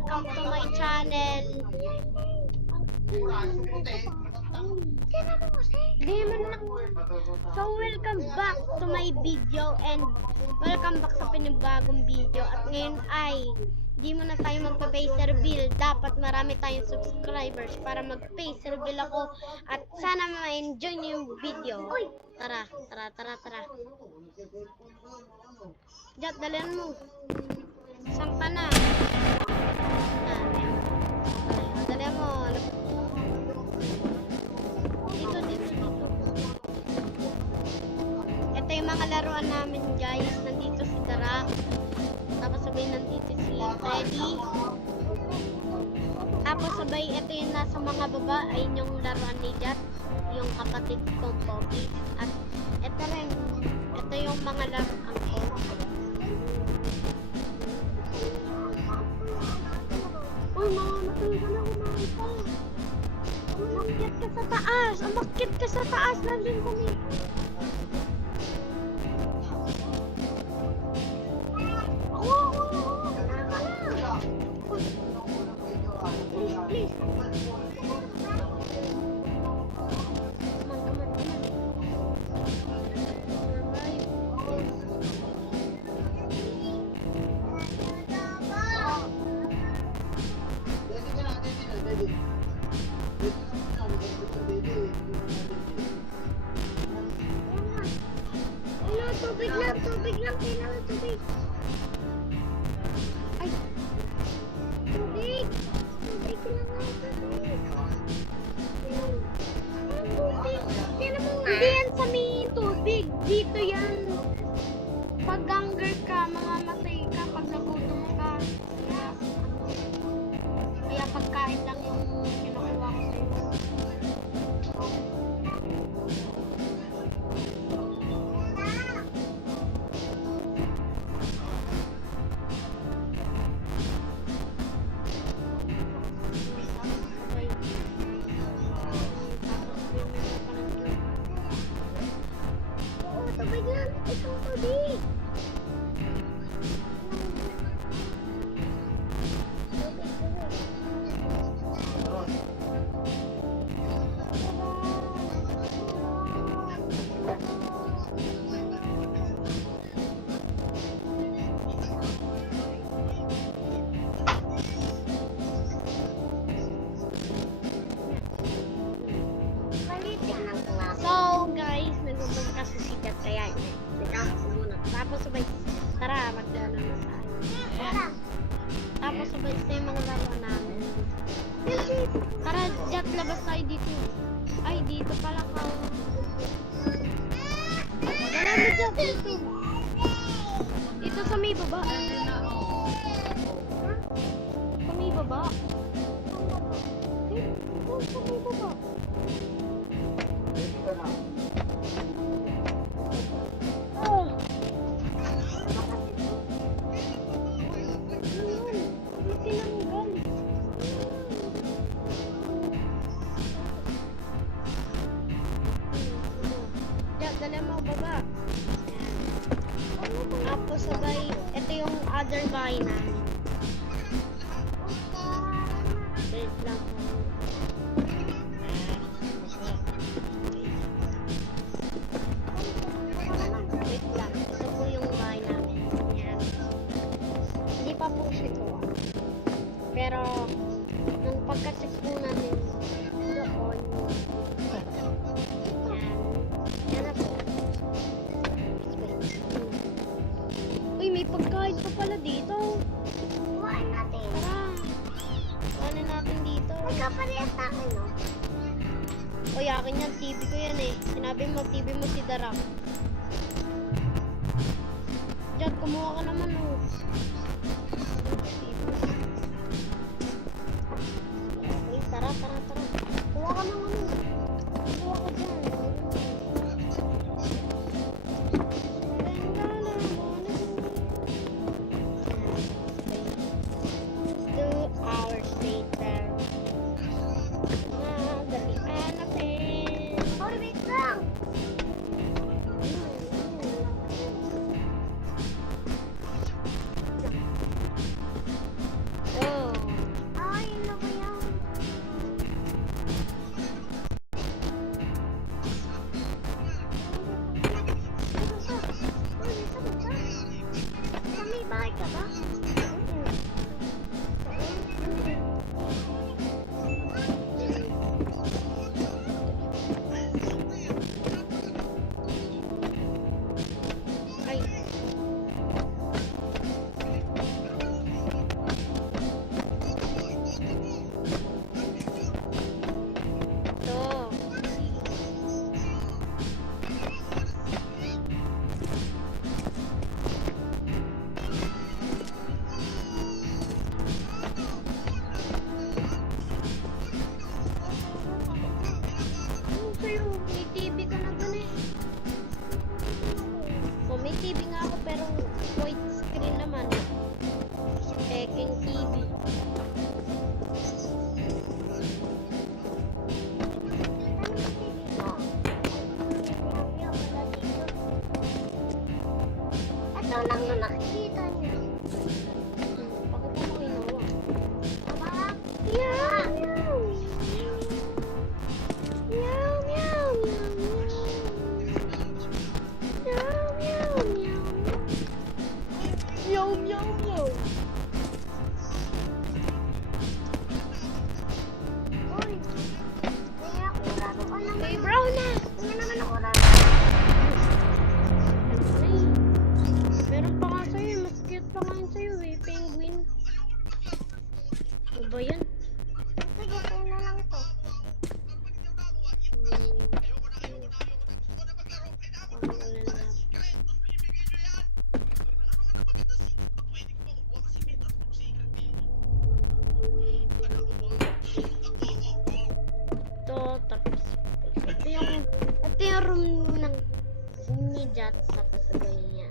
welcome to my channel. So welcome back to my video and welcome back sa pinibagong video. At ngayon ay di mo na tayo magpa-face reveal. Dapat marami tayong subscribers para mag-face reveal ako at sana ma-enjoy niyo yung video. Tara. Jat, dalian mo. Saan ka na? Dalian mo. Dito. Ito yung mga laruan namin, guys. Nandito si Dara. Tapos sabay nandito si Freddy. Tapos sabay ito yung nasa mga baba ay yung laruan ni Jat, yung kapatid kong Pogi. At ito rin, ito yung mga laruan ko. Uy, mamamatay ka na kumanta. Umakyat ka sa taas! Umakyat ka sa taas! Nandun kami! Please. Tubig lang, kailangan tubig. Ay! Tubig! Tubig lang, tubig. Tignan mo nga. Hindi yan sa may tubig. Dito yan. Pag hunger ka, mamamatay ka pag nagutom ka. Kaya pagkain lang yung kinukuha ko sa'yo. Tubig lang, isang tubig. So guys, nagubog kasi si Kat kaya tapos sabay, tara, magdala na tayo. Tapos sabay sa yung mga laruan namin. Tara, Jat, labas tayo dito. Ay, dito pala ka. Tara mo, Jat, dito. Dito sa may baba. Sa may baba. Dito, sa may baba. Dala mo baba. Tapos sabay, ito yung other bahay namin. Wait lang. Wait lang. Ito po yung bahay namin. Yan. Hindi pa po siya ito. Pero, nung pagka-check po namin doon, yan na po. Uy, may pagkain pa pala dito. Kuhain natin. Tara. Kuhain natin dito. Nagkaparehas sa akin, no? Uy, akin yan. TV ko yan eh. Sinabi mo, TV mo si Darak. Jad, kumuha ka naman, oh. Uy, tara. Kuha ka naman, oh. Kuha ka dyan. Oh. Nag-start ka ba? Ay. Ito. Ano sa'yo? May TV ka na dun eh. Oh, may TV nga ako pero white screen naman. Peking TV. Ito lang na nakikita niya. Bakit ako ginawa? Meow! Meow! Meow, meow, meow, meow. Meow, meow, meow. Meow, meow, meow. Uy, kaya ako raro ka naman. Uy, brown na. Hindi naman ako raro. Ay, meron pa nga sa'yo. Mas cute pa nga yun sa'yo eh. Penguin. Ano ba yan? Sige, sa'yo na lang ito. Ito, tapos ito yung room ng ni Jat sa kasabay niya.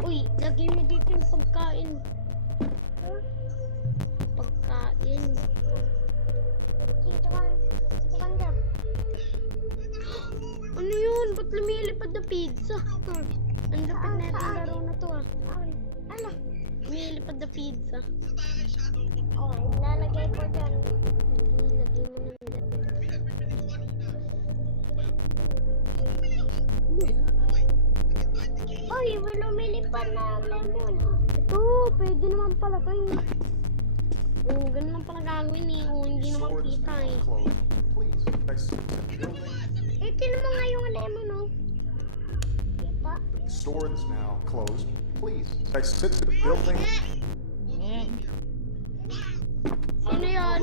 Uy, lagay mo dito yung pagkain. Pagkain. Ano yun? Ba't lumilipad na pizza? Ang lapit na itong laro na to ah. Ano? Lumilipad na pizza. Okay, lalagay ko dyan. Lagay mo na dyan. Uy, may lumilipad na lemon. Ito, pwede naman pala ito eh. Oo, ganun lang pala gagawin eh. Oo, hindi naman kita eh. Eh, tinan mo nga yung lemon oh. Kita? Store is now closed. Please exit the building. Sino yun?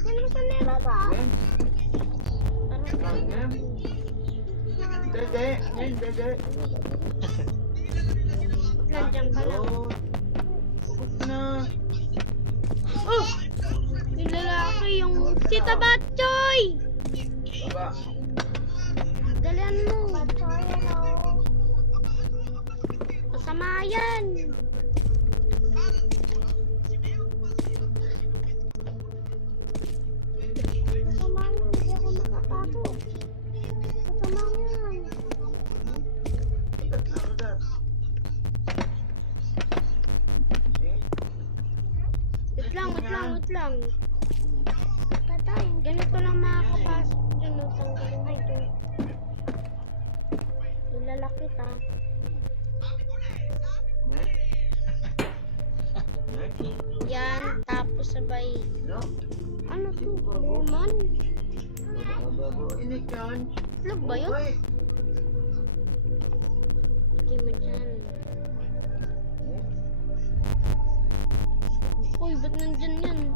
Sino mo sa nila ba? Nandiyan ka lang. Oh! Yung lalaki, yung si Tabatchoy! Dalian mo. Masama yan. Masama yan. Hindi ako makapasok. Masama yan. Wait lang. Patay. Ganito lang makakapasok dyan. No? Tanggalin mo ito. Ilalaki ta. Yan. Tapos sabay. Ano to? Lemon? Vlog ba yun? Lagay mo dyan. Uy, ba't nandyan yan?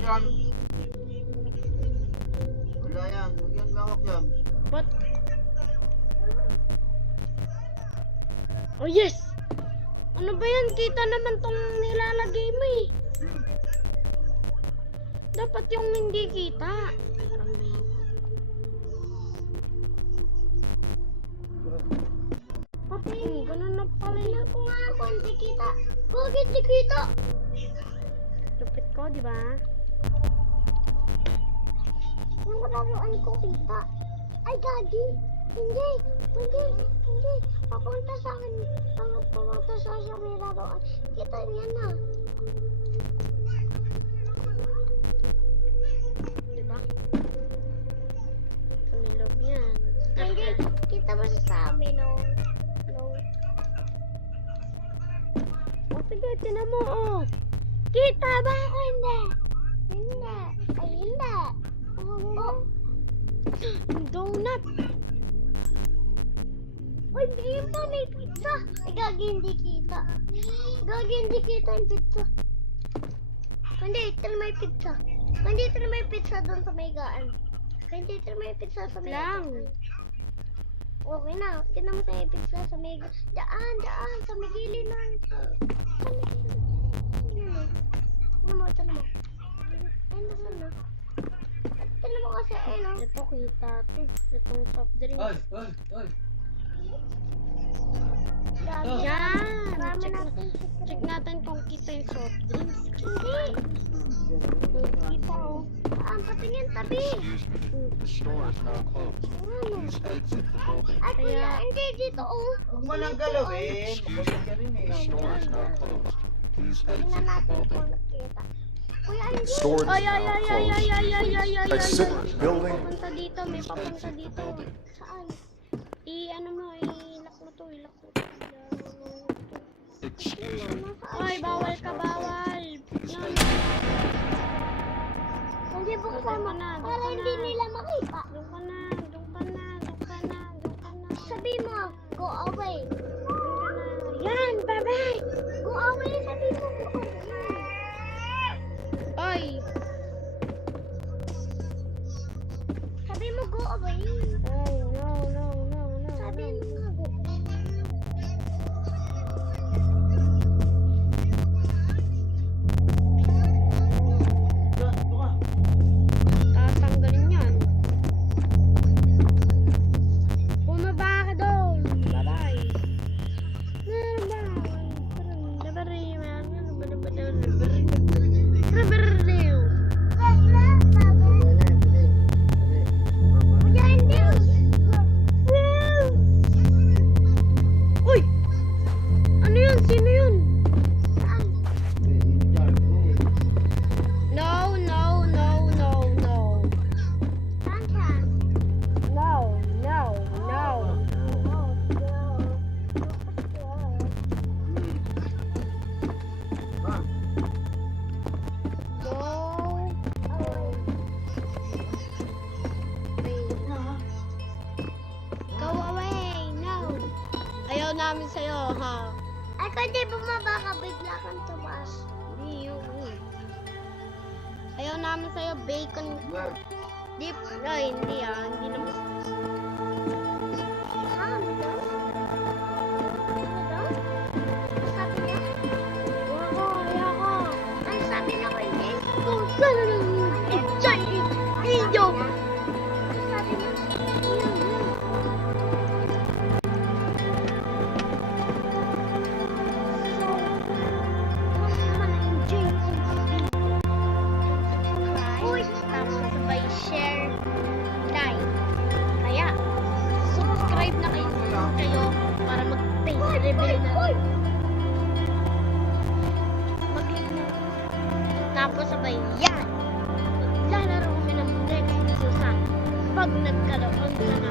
Yan. Wala yan. Huwag yan gawak yan. What? Oh yes! Ano ba yan? Kita naman tong nilalagay mo eh. Dapat yung hindi kita. Pati, ganun na pala yun. Kung nga ako hindi kita. Bakit hindi kita? Lupit ko, di ba? Yung laruan ko kita. Ay, gagi! Hindi! Papunta sa akin. Papunta social may laruan. Kita niya na. Diba? Sa may loob yan. Hindi, kita mo sa amin, no? No. O sige, tinan mo, oh. Kita ba? O hindi? Hindi. Ay, hindi. Oh. Donut. Uy, di ba may pizza? Ay, gagi, hindi kita. Gagi, hindi kita yung pizza. Hindi, ito na may pizza. Hindi, ito na may pizza doon sa may gaan. Hindi, ito na may pizza sa may Lang. Okay na, tignan mo tayo pizza sa may daan, sa may gilid ng tignan mo, tignan mo. Ay, nasan na? Tignan mo kasi, no? Ito kita to. Itong soft drinks. Oy, oy, oy. Dami. Yan. Marami Check, natin secret. check natin kung kita yung soft drinks. Hindi. Kita, oh. Patingin tabi. The store is now closed. Ano? Please exit the building. Ay, kuya, hindi dito, oh. Huwag mo lang galawin. Kukulit ka rin eh. The store is now closed. Please exit Tingnan the natin building. kung nakita. Kuya, hindi. Store is Ay, ay, now ay, ay, closed. ay, ay, ay, ay, ay, Exit ay. the building. Papunta dito, may papunta dito. Saan? Ano mo, i-lock mo to, i-lock mo to. Excuse me. Ay, bawal ka, bawal. No, no. Hindi buksan mo. Doon ka na, doon Para ka hindi na. nila makita. Doon ka na, doon ka na, doon ka na, doon ka na. Sabi mo, go away. Doon ka na. Yan, bye-bye. Go away, sabi mo, go away. Ay, Sabi mo, go away. ay, no, no, no, no. Sabi no. mo nga, go away. Tatanggalin yan. Bumaba ka doon. Bye-bye. Kuya, hindi. Uy! Ano yun? Sino yun? Saan? No, no, no, no, no. Saan siya? No, no, no. Go. Go away. No. Ayaw namin sa'yo, ha? Ay, kung di bumaba ka, bigla kang tumaas. Hindi yun. Ayaw namin sa'yo, bacon dip. Ay, hindi ah. Hindi naman. Ha? Ano daw? Ano daw? Sabi niya? Ayoko, ayoko. Ay, sabi niya ko hindi. Kung saan ang enjoy video. Sabi niya? Uy, tapos sabay share, like. Kaya, subscribe na kayo para mag-taste reveal na. Tapos sabay, yan. Maglalaro kami ng next Susan. Pag nagkaroon ka na